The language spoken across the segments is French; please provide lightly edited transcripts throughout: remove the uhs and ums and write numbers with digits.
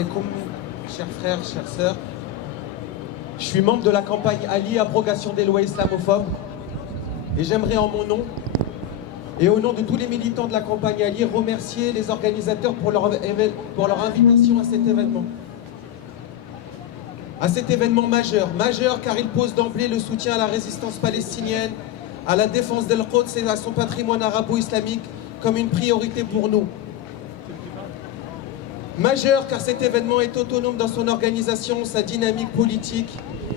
alaikum, chers frères, chères sœurs. Je suis membre de la campagne Ali, abrogation des lois islamophobes. Et j'aimerais en mon nom, et au nom de tous les militants de la campagne Ali, remercier les organisateurs pour leur invitation à cet événement. À cet événement majeur car il pose d'emblée le soutien à la résistance palestinienne, à la défense d'Al-Quds et à son patrimoine arabo-islamique comme une priorité pour nous. Majeur car cet événement est autonome dans son organisation, sa dynamique politique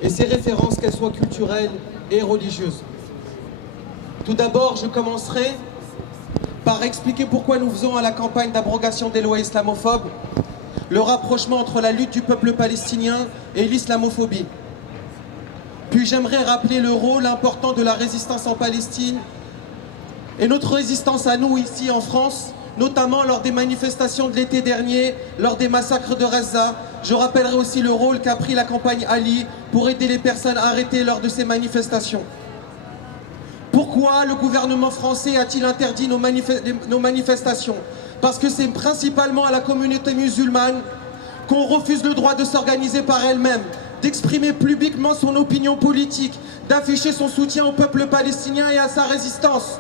et ses références, qu'elles soient culturelles et religieuses. Tout d'abord, je commencerai par expliquer pourquoi nous faisons à la campagne d'abrogation des lois islamophobes le rapprochement entre la lutte du peuple palestinien et l'islamophobie. Puis j'aimerais rappeler le rôle important de la résistance en Palestine et notre résistance à nous ici en France, notamment lors des manifestations de l'été dernier, lors des massacres de Gaza. Je rappellerai aussi le rôle qu'a pris la campagne Ali pour aider les personnes arrêtées lors de ces manifestations. Pourquoi le gouvernement français a-t-il interdit nos manifestations? Parce que c'est principalement à la communauté musulmane qu'on refuse le droit de s'organiser par elle-même, d'exprimer publiquement son opinion politique, d'afficher son soutien au peuple palestinien et à sa résistance.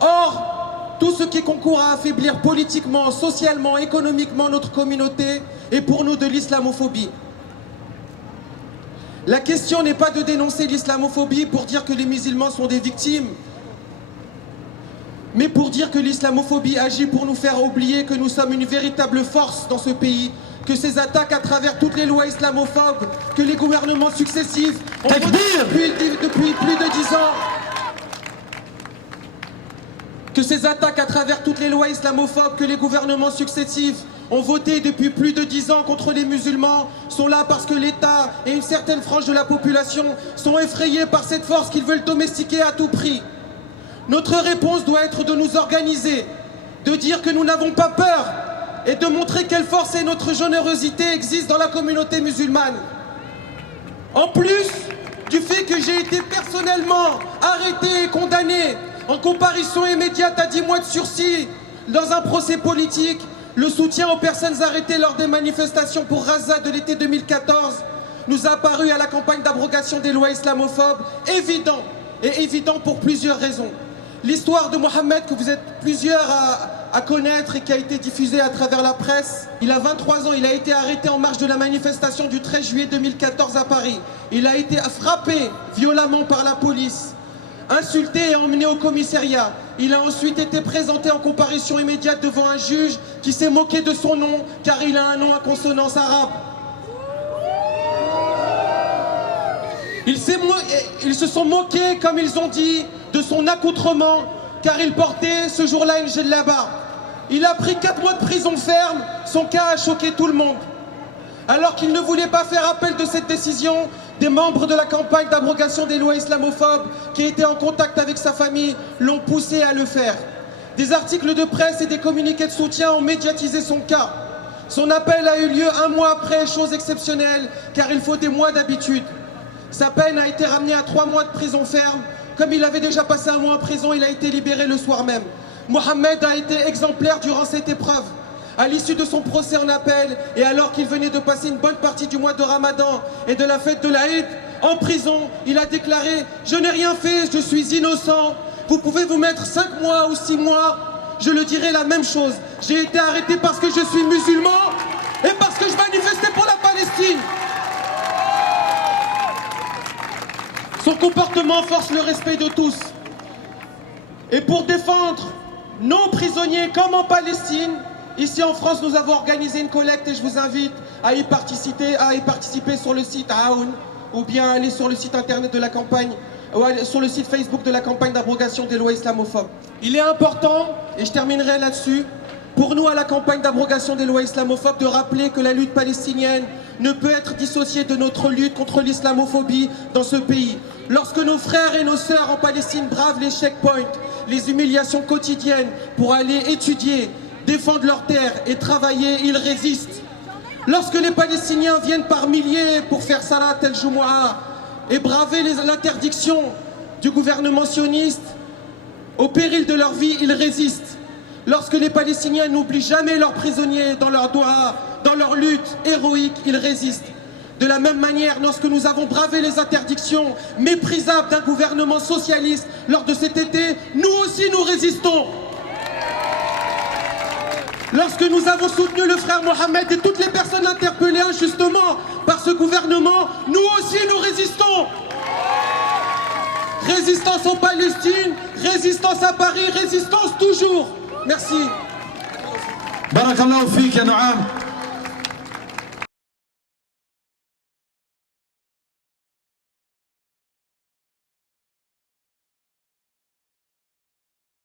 Or, tout ce qui concourt à affaiblir politiquement, socialement, économiquement notre communauté est pour nous de l'islamophobie. La question n'est pas de dénoncer l'islamophobie pour dire que les musulmans sont des victimes, mais pour dire que l'islamophobie agit pour nous faire oublier que nous sommes une véritable force dans ce pays, que ces attaques à travers toutes les lois islamophobes, que les gouvernements successifs ont voté depuis plus de 10 ans, que ces attaques à travers toutes les lois islamophobes que les gouvernements successifs ont voté depuis plus de 10 ans contre les musulmans sont là parce que l'État et une certaine frange de la population sont effrayés par cette force qu'ils veulent domestiquer à tout prix. Notre réponse doit être de nous organiser, de dire que nous n'avons pas peur et de montrer quelle force et notre générosité existent dans la communauté musulmane. En plus du fait que j'ai été personnellement arrêté et condamné en comparution immédiate à 10 mois de sursis dans un procès politique, le soutien aux personnes arrêtées lors des manifestations pour Gaza de l'été 2014 nous a paru à la campagne d'abrogation des lois islamophobes évident pour plusieurs raisons. L'histoire de Mohamed, que vous êtes plusieurs à connaître et qui a été diffusée à travers la presse, il a 23 ans, il a été arrêté en marge de la manifestation du 13 juillet 2014 à Paris. Il a été frappé violemment par la police, insulté et emmené au commissariat. Il a ensuite été présenté en comparution immédiate devant un juge qui s'est moqué de son nom car il a un nom à consonance arabe. Ils se sont moqués, comme ils ont dit, de son accoutrement car il portait ce jour-là une djellaba. Il a pris 4 mois de prison ferme, son cas a choqué tout le monde. Alors qu'il ne voulait pas faire appel de cette décision, des membres de la campagne d'abrogation des lois islamophobes qui étaient en contact avec sa famille l'ont poussé à le faire. Des articles de presse et des communiqués de soutien ont médiatisé son cas. Son appel a eu lieu 1 mois après, chose exceptionnelle, car il faut des mois d'habitude. Sa peine a été ramenée à 3 mois de prison ferme. Comme il avait déjà passé 1 mois en prison, il a été libéré le soir même. Mohamed a été exemplaire durant cette épreuve. À l'issue de son procès en appel, et alors qu'il venait de passer une bonne partie du mois de Ramadan et de la fête de l'Aïd, en prison, il a déclaré « Je n'ai rien fait, je suis innocent. Vous pouvez vous mettre 5 mois ou 6 mois, je le dirai la même chose. J'ai été arrêté parce que je suis musulman et parce que je manifestais pour la Palestine. » Son comportement force le respect de tous. Et pour défendre nos prisonniers comme en Palestine, ici en France, nous avons organisé une collecte et je vous invite à y participer sur le site Aoun ou bien aller sur le site internet de la campagne ou sur le site Facebook de la campagne d'abrogation des lois islamophobes. Il est important, et je terminerai là-dessus, pour nous à la campagne d'abrogation des lois islamophobes de rappeler que la lutte palestinienne ne peut être dissociée de notre lutte contre l'islamophobie dans ce pays. Lorsque nos frères et nos sœurs en Palestine bravent les checkpoints, les humiliations quotidiennes pour aller étudier, défendre leurs terres et travailler, ils résistent. Lorsque les Palestiniens viennent par milliers pour faire Salat el-Jumu'ah et braver l'interdiction du gouvernement sioniste, au péril de leur vie, ils résistent. Lorsque les Palestiniens n'oublient jamais leurs prisonniers dans leur doua, dans leur lutte héroïque, ils résistent. De la même manière, lorsque nous avons bravé les interdictions méprisables d'un gouvernement socialiste lors de cet été, nous aussi nous résistons. Lorsque nous avons soutenu le frère Mohamed et toutes les personnes interpellées injustement par ce gouvernement, nous aussi nous résistons. Résistance en Palestine, résistance à Paris, résistance toujours. Merci. Barakallahu fik ya Nouam.